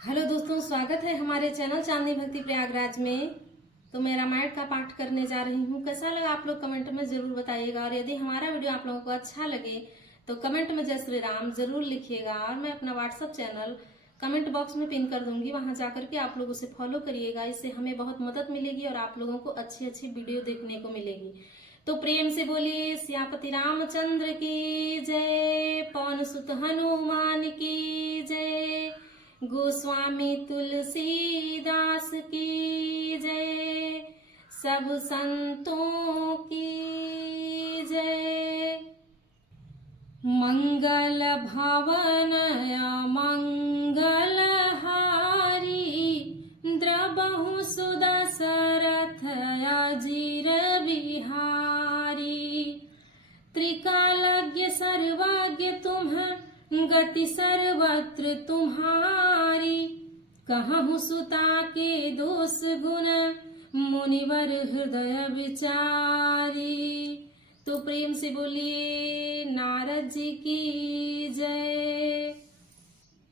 Hello दोस्तों, स्वागत है हमारे चैनल चांदनी भक्ति प्रयागराज में। तो मैं रामायण का पाठ करने जा रही हूँ। कैसा लगा आप लोग कमेंट में जरूर बताइएगा, और यदि हमारा वीडियो आप लोगों को अच्छा लगे तो कमेंट में जय श्री राम जरूर लिखिएगा। और मैं अपना व्हाट्सएप चैनल कमेंट बॉक्स में पिन कर दूंगी, वहां जाकर के आप लोग उसे फॉलो करिएगा। इससे हमें बहुत मदद मिलेगी और आप लोगों को अच्छी अच्छी वीडियो देखने को मिलेगी। तो प्रेम से बोलिए सियापति रामचंद्र की जय, पवन सुत हनुमान की जय, गोस्वामी तुलसीदास की जय, सब संतों की जय। मंगल भवन मंगल हारी, द्रबहु सुदशरथ अजीर बिहारी। त्रिकालज्ञ सर्वज्ञ तुम्ह, गति सर्वत्र तुम्हारी। कहूँ सुता के दोष गुण, मुनिवर हृदय विचारी। तो प्रेम से बोलिए नारद जी की जय।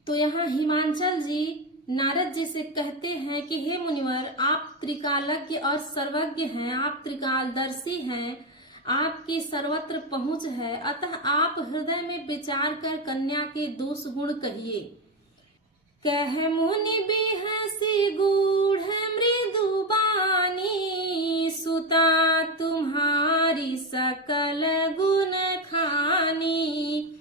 तो यहाँ हिमांचल जी नारद जी से कहते हैं कि हे मुनिवर, आप त्रिकालज्ञ और सर्वज्ञ हैं, आप त्रिकालदर्शी हैं, आपकी सर्वत्र पहुंच है, अतः आप हृदय में विचार कर कन्या के दोष गुण कहिए। कह मुनि बिहसी गूढ़ मृदु बानी, सुता तुम्हारी सकल गुण खानी।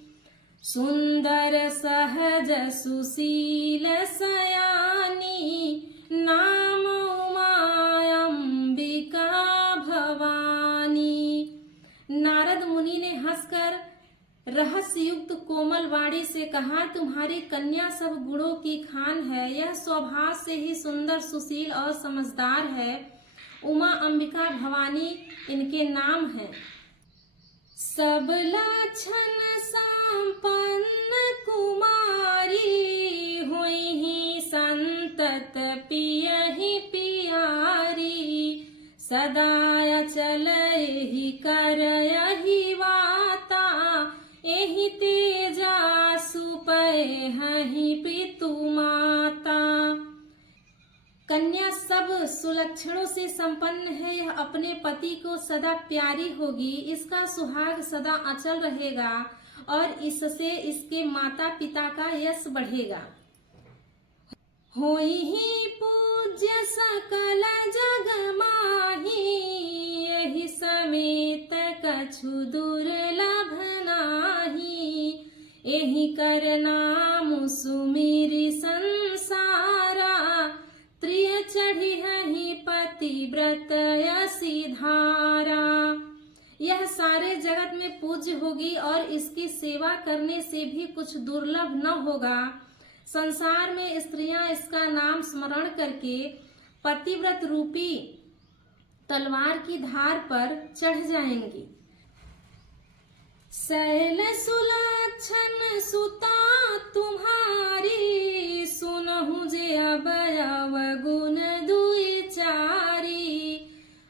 सुंदर सहज सुशील सयानी, नाम उमा अंबिका भवानी। नारद मुनि ने हंसकर रहस्य युक्त कोमल वाणी से कहा, तुम्हारी कन्या सब गुणों की खान है। यह स्वभाव से ही सुंदर सुशील और समझदार है। उमा अंबिका भवानी इनके नाम हैं। सब लक्षण संपन्न कुमारी, हुई ही संतत पियहि पियारी। सदा चल ही कर यही वाता, एहि तेजा सुपय हहि पितु माता। कन्या सब सुलक्षणों से संपन्न है। यह अपने पति को सदा प्यारी होगी, इसका सुहाग सदा अचल रहेगा और इससे इसके माता पिता का यश बढ़ेगा। होई ही पूज्य सकल जग माही, यही समेत कछु दुर्लभ नाही। एहि कर नाम सुमिरि संसारा, त्रिय चढ़ी हहि पतिव्रत यसी धारा। यह सारे जगत में पूज्य होगी और इसकी सेवा करने से भी कुछ दुर्लभ न होगा। संसार में स्त्रियां इसका नाम स्मरण करके पतिव्रत रूपी तलवार की धार पर चढ़ जाएंगी। शैल सुलक्षण सुता तुम्हारी, सुनहु जे अवयव गुण दुई चारी।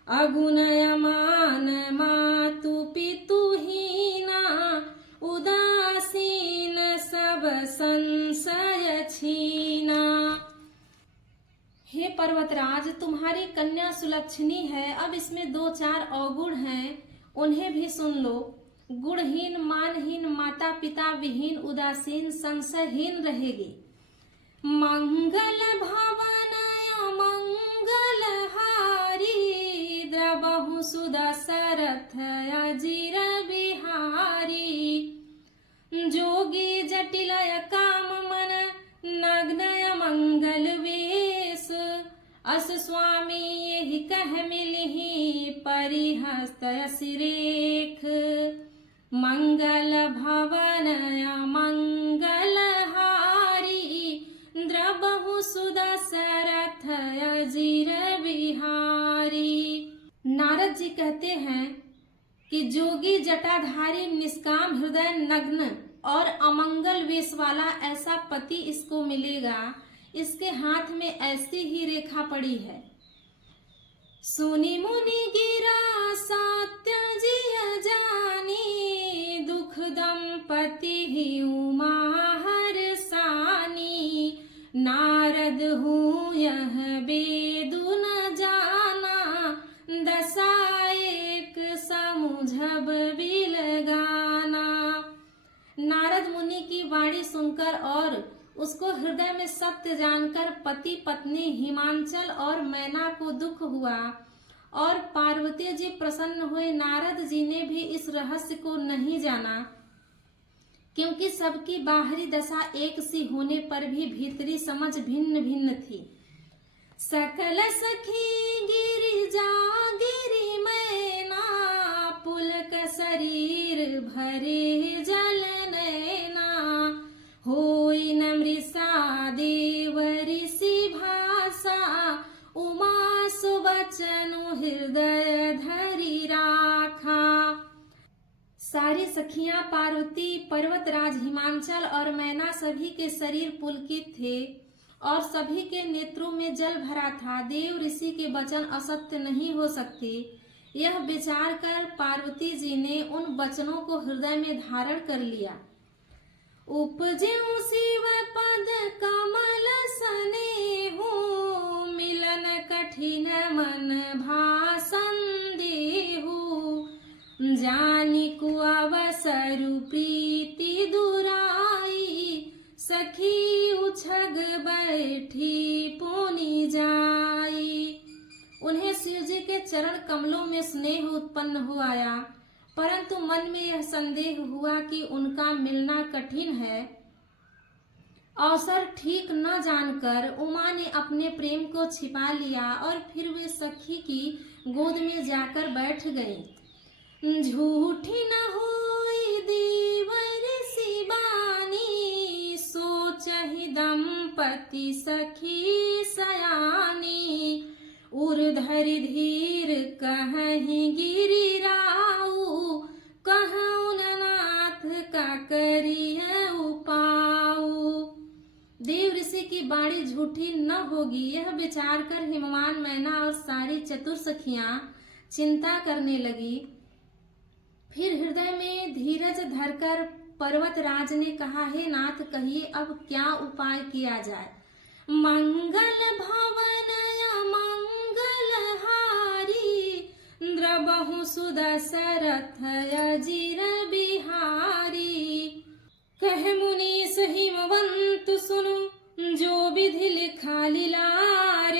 अगुण अमान मातु पितु हीना, उदासीन सब संशय छीना। हे पर्वतराज, तुम्हारी कन्या सुलक्षणी है। अब इसमें दो चार अवगुण हैं, उन्हें भी सुन लो। गुणहीन, मानहीन, माता पिता विहीन, उदासीन, संशयहीन रहेगी। मंगल भवन मंगल हारी, द्रबहु सुदशरथ अजीर बिहारी। जोगी जटिलय काम मन, नग्नय मंगल वेश। अस स्वामी यही कह मिलहि, परिहस्त सिरेख। मंगल भवन मंगल हारी, द्रबहु सुदशरथ अजीर बिहारी। नारद जी कहते हैं कि जोगी जटाधारी, निष्काम हृदय, नग्न और अमंगल वेश वाला ऐसा पति इसको मिलेगा। इसके हाथ में ऐसी ही रेखा पड़ी है। सुनि मुनि गिरा सत्य जिय जानी, दुख दंपति ही उमा हर सानी। नार नारद हूँ यह बेदु न जाना, दशा एक समुझब बिल गाना। नारद मुनि की वाणी सुनकर और उसको हृदय में सत्य जानकर पति पत्नी हिमांचल और मैना को दुख हुआ और पार्वती जी प्रसन्न हुए। नारद जी ने भी इस रहस्य को नहीं जाना, क्योंकि सबकी बाहरी दशा एक सी होने पर भी भीतरी समझ भिन्न भिन्न थी। सकल सखी गिरिजा गिरि मैना, पुलक शरीर भरे जल नैना। होई न मृषा देव ऋषि भाषा, उमा सुबचनु हृदय धरि राखा। सारी सखियां पार्वती, पर्वतराज हिमांचल और मैना सभी के शरीर पुलकित थे और सभी के नेत्रों में जल भरा था। देव ऋषि के वचन असत्य नहीं हो सकते, यह विचार कर पार्वती जी ने उन वचनों को हृदय में धारण कर लिया। उपजेऊ शिव पद कमल स्नेहु, मिलन कठिन मन भाषण देहु। जानी को अवसरु प्रीति दुराई, सखी उछग बैठी पुनि जाई। उन्हें शिव जी के चरण कमलों में स्नेह उत्पन्न हो आया, परंतु मन में यह संदेह हुआ कि उनका मिलना कठिन है। अवसर ठीक न जानकर उमा ने अपने प्रेम को छिपा लिया और फिर वे सखी की गोद में जाकर बैठ गईं। झूठी न होई देव ऋषि बानी, सोचहि दंपति सखी सयानी। उर्धरि धीर कहहि गिरिराऊ, कहूँ नाथ का करिय उपाऊ। देव ऋषि की बाणी झूठी न होगी, यह विचार कर हिमवान मैना और सारी चतुर सखियां चिंता करने लगी। फिर हृदय में धीरज धरकर पर्वतराज ने कहा, हे नाथ कहिए अब क्या उपाय किया जाए। मंगल भवन मंगल हारी, द्रबहु सुदशरथ अजिर बिहारी। कह मुनीस हिमवंत सुनु, जो विधि लिखा लीलार।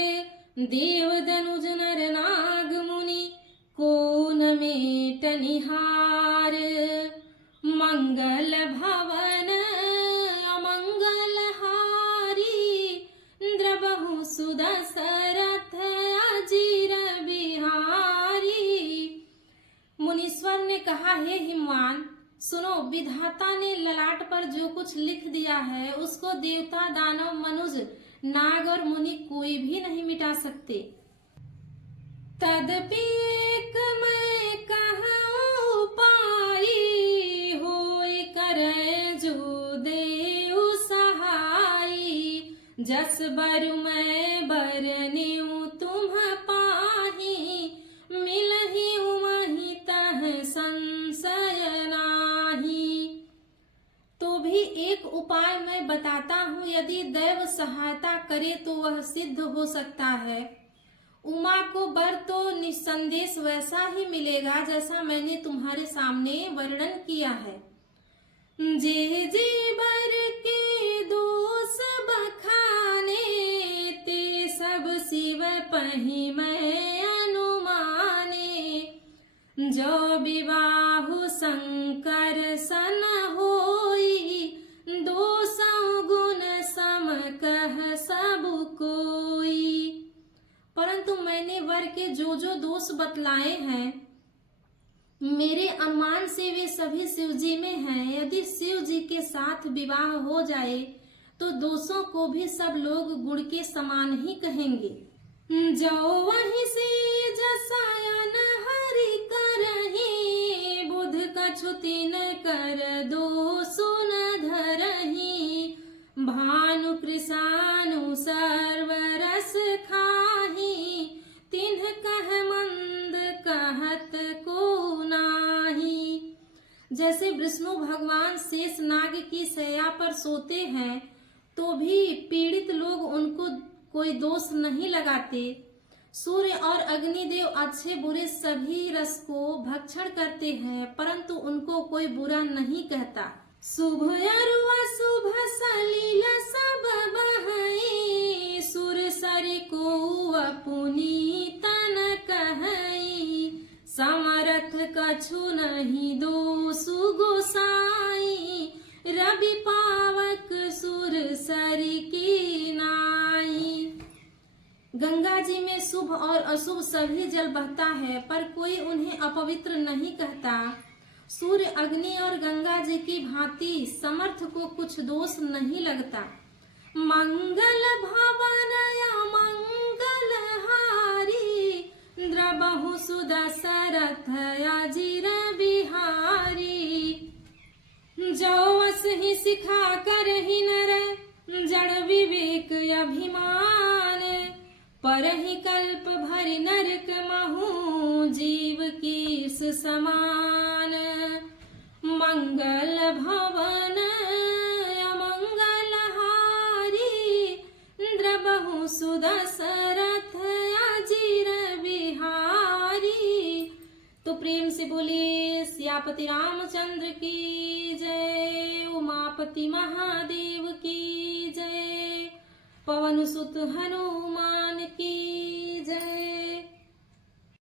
देव दनुज नर नाग मुनि, कोन में टनिहार। मंगल भवन अमंगल हारी, द्रबहु सुदशरथ अजिर बिहारी। मुनीश्वर ने कहा, हे हिमवान सुनो, विधाता ने ललाट पर जो कुछ लिख दिया है उसको देवता दानव मनुज नाग और मुनि कोई भी नहीं मिटा सकते। तदपि एक मैं कहूँ उपाय, होय करे जो देउ सहाई। जस बरु मैं बरनिउ तुम पाही, मिलहि उमहि तह संशय नाही। तो भी एक उपाय मैं बताता हूँ, यदि दैव सहायता करे तो वह सिद्ध हो सकता है। उमा को वर तो निसंदेश वैसा ही मिलेगा जैसा मैंने तुम्हारे सामने वर्णन किया है। जे जे वर के दोष बखाने, ते सब शिव पहि मैं अनुमाने। जो विवाहु शंकर सन होई, दोषौ गुण सम कह सब कोई। परंतु मैंने वर के जो जो दोष बतलाए हैं, मेरे अनुमान से वे सभी शिव जी में हैं। यदि शिव जी के साथ विवाह हो जाए तो दोषों को भी सब लोग गुण के समान ही कहेंगे। जो वहीं से जसायन हरि करही, बुध कछुतिन कर दो सुन धरही। भानु कृषानु सर्वरस खाही, तिन्ह कह मंद कहत को नाही। जैसे विष्णु भगवान शेष नाग की शैया पर सोते हैं तो भी पीड़ित लोग उनको कोई दोष नहीं लगाते। सूर्य और अग्निदेव अच्छे बुरे सभी रस को भक्षण करते हैं, परंतु उनको कोई बुरा नहीं कहता। शुभ अरु अशुभ सलिल सब बहई, सुर सरि को अपुनी तन कहई, समरथ कछु नहीं दोषु गोसाई, रवि पावक सुर सरि की नाई। गंगा जी में शुभ और अशुभ सभी जल बहता है, पर कोई उन्हें अपवित्र नहीं कहता। सूर्य, अग्नि और गंगा जी की भांति समर्थ को कुछ दोष नहीं लगता। मंगल भवन मंगल हारी, द्रबहु सुदशरथ अजिर बिहारी, जो वस ही सिखा कर ही नर, जड़ विवेक अभिमान, परहि कल्प भरि नरक महु, जीव कीस समान। मंगल भवन अमंगल हारी, द्रबहु सुदशरथ अजिर बिहारी। तो प्रेम से बोलिए सियापति रामचंद्र की जय, उमापति महादेव की जय, पवन सुत हनुमान की